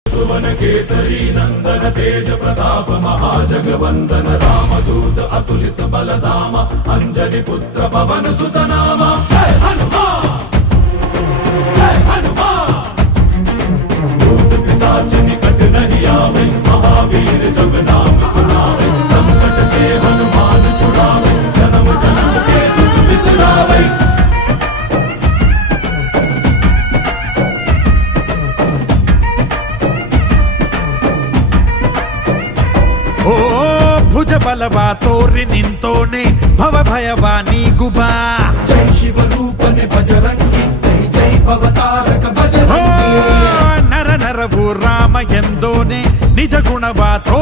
सुवन केसरी नंदन तेज प्रताप महाजगवंदन रामदूत अतुलित बलधाम अंजनी पुत्र पवन सुत नाम जय हनुमान जय हनुमान। भूत पिशाच निकट नहीं आवे महावीर जब नाम सुनावे संकट से हनुमान छुड़ावे जन्म जन्म के दुख बिसरावे। ಓ ಭುಜ ಬಲವಾ ತೋರಿ ನಿಂತೋನೆ ಭವ ಭಯವಾ ನೀಗುಬಾ ಜೈ ಶಿವರೂಪನೆ ಬಜರಂಗಿ ಜೈ ಜೈ ಭವತಾರಕ ಬಜರಂಗಿ ನರ ನರವು ರಾಮ ಎಂದೋನೆ ನಿಜ ಗುಣವಾ